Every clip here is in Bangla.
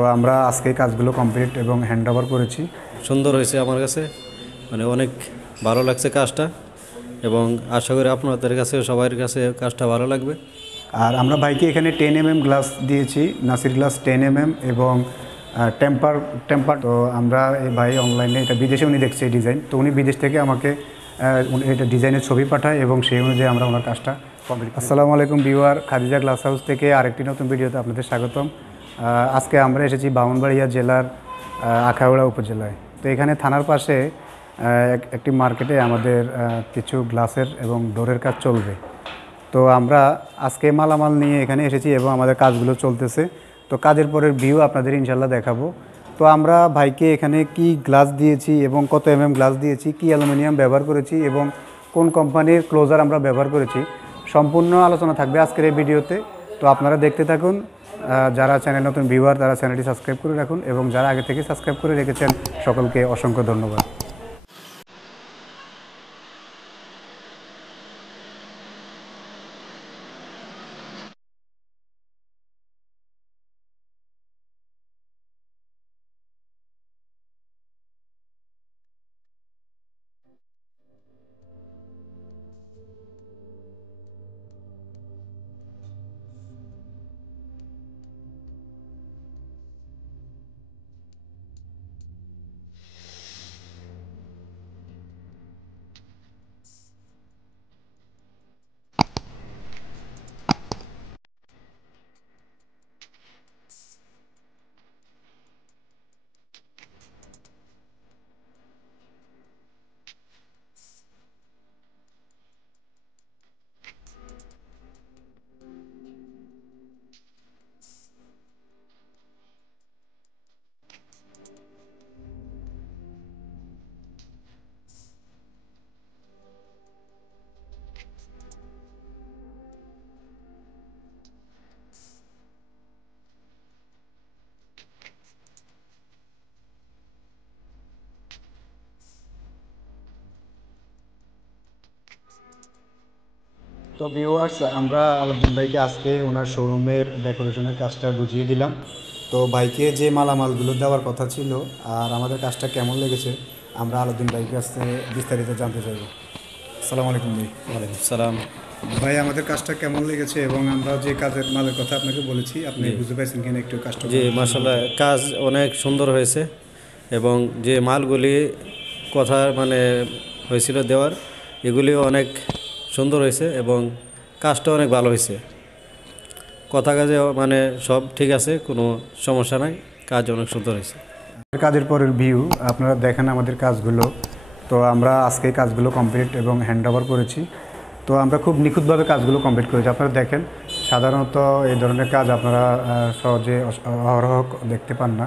তো আমরা আজকে কাজগুলো কমপ্লিট এবং হ্যান্ড ওভার করেছি। সুন্দর হয়েছে আমার কাছে, মানে অনেক ভালো লাগছে কাজটা, এবং আশা করি আপনাদের কাছে সবার কাছে কাজটা ভালো লাগবে। আর আমরা ভাইকে এখানে 10 mm গ্লাস দিয়েছি, নাসির গ্লাস 10 mm এবং টেম্পার টেম্পার। তো আমরা এই ভাই অনলাইনে এটা বিদেশে উনি দেখছে এই ডিজাইন, তো উনি বিদেশ থেকে আমাকে এটা ডিজাইনের ছবি পাঠায় এবং সেই অনুযায়ী আমরা ওনার কাজটা কমপ্লিট। আসসালামু আলাইকুম ভিউয়ার, খাদিজা গ্লাস হাউস থেকে আরেকটি নতুন ভিডিওতে আপনাদের স্বাগতম। আজকে আমরা এসেছি ব্রাহ্মণবাড়িয়া জেলার আখাউড়া উপজেলায়। তো এখানে থানার পাশে একটি মার্কেটে আমাদের কিছু গ্লাসের এবং ডোরের কাজ চলবে। তো আমরা আজকে মালামাল নিয়ে এখানে এসেছি এবং আমাদের কাজগুলো চলতেছে। তো কাজের পরের ভিউ আপনাদের ইনশাল্লাহ দেখাবো। তো আমরা ভাইকে এখানে কি গ্লাস দিয়েছি এবং কত গ্লাস দিয়েছি, কি অ্যালুমিনিয়াম ব্যবহার করেছি এবং কোন কোম্পানির ক্লোজার আমরা ব্যবহার করেছি, সম্পূর্ণ আলোচনা থাকবে আজকের এই ভিডিওতে। তো আপনারা দেখতে থাকুন। যারা চ্যানেল নতুন ভিউয়ার তারা চ্যানেলটি সাবস্ক্রাইব করে রাখুন, এবং যারা আগে থেকে সাবস্ক্রাইব করে রেখেছেন সকলকে অসংখ্য ধন্যবাদ। তো ভিউয়ার্স, আমরা আলাউদ্দিন ভাইকে আজকে ওনার শোরুমের ডেকোরেশনের কাজটা বুঝিয়ে দিলাম। তো ভাইকে যে মালামালগুলো দেওয়ার কথা ছিল আর আমাদের কাজটা কেমন লেগেছে আমরা আলাউদ্দিন ভাইকে কাছে বিস্তারিত জানতে চাইব। আসসালামু আলাইকুম ভাই। ওয়ালাইকুম সালাম। ভাই, আমাদের কাজটা কেমন লেগেছে এবং আমরা যে কাজের মালের কথা আপনাকে বলেছি আপনি বুঝতে পারছেন কিনা একটু কাজটা? জি, মাশাআল্লাহ, কাজ অনেক সুন্দর হয়েছে, এবং যে মালগুলি কথা মানে হয়েছিল দেওয়ার, এগুলিও অনেক সুন্দর হয়েছে, এবং কাজটা অনেক ভালো হয়েছে। কথা কাজে মানে সব ঠিক আছে, কোনো সমস্যা নাই, কাজ অনেক সুন্দর হয়েছে। কাজের পরের ভিউ আপনারা দেখেন আমাদের কাজগুলো। তো আমরা আজকে কাজগুলো কমপ্লিট এবং হ্যান্ড ওভার করেছি। তো আমরা খুব নিখুঁতভাবে কাজগুলো কমপ্লিট করেছি। আপনারা দেখেন, সাধারণত এই ধরনের কাজ আপনারা সহজে অহরহ দেখতে পান না।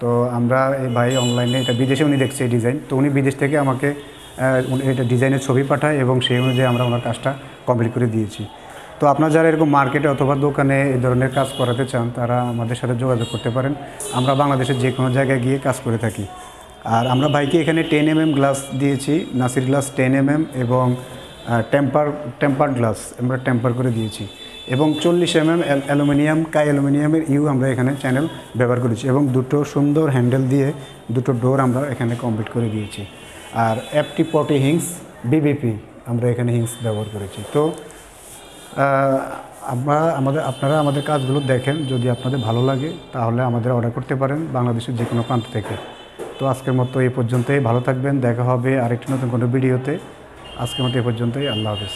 তো আমরা এই ভাই অনলাইনে এটা বিদেশে উনি দেখছে এই ডিজাইন, তো উনি বিদেশ থেকে আমাকে এটা ডিজাইনের ছবি পাঠায় এবং সেই অনুযায়ী আমরা ওনার কাজটা কমপ্লিট করে দিয়েছি। তো আপনারা যারা এরকম মার্কেটে অথবা দোকানে এই ধরনের কাজ করাতে চান তারা আমাদের সাথে যোগাযোগ করতে পারেন। আমরা বাংলাদেশের যে কোনো জায়গায় গিয়ে কাজ করে থাকি। আর আমরা ভাইকে এখানে 10 mm গ্লাস দিয়েছি, নাসির গ্লাস 10 mm এবং টেম্পার গ্লাস আমরা টেম্পার করে দিয়েছি, এবং 40 mm অ্যালুমিনিয়াম অ্যালুমিনিয়ামের আমরা এখানে চ্যানেল ব্যবহার করেছি, এবং দুটো সুন্দর হ্যান্ডেল দিয়ে দুটো ডোর আমরা এখানে কমপ্লিট করে দিয়েছি। আর FT40 হিংস বিবিপি আমরা এখানে হিংস ব্যবহার করেছি। তো আপনারা আমাদের কাজগুলো দেখেন, যদি আপনাদের ভালো লাগে তাহলে আমাদের অর্ডার করতে পারেন বাংলাদেশের যে কোনো প্রান্ত থেকে। তো আজকের মতো এই পর্যন্তই, ভালো থাকবেন, দেখা হবে আরেকটি নতুন কোনো ভিডিওতে। আজকের মতো এই পর্যন্তই, আল্লাহ হাফেজ।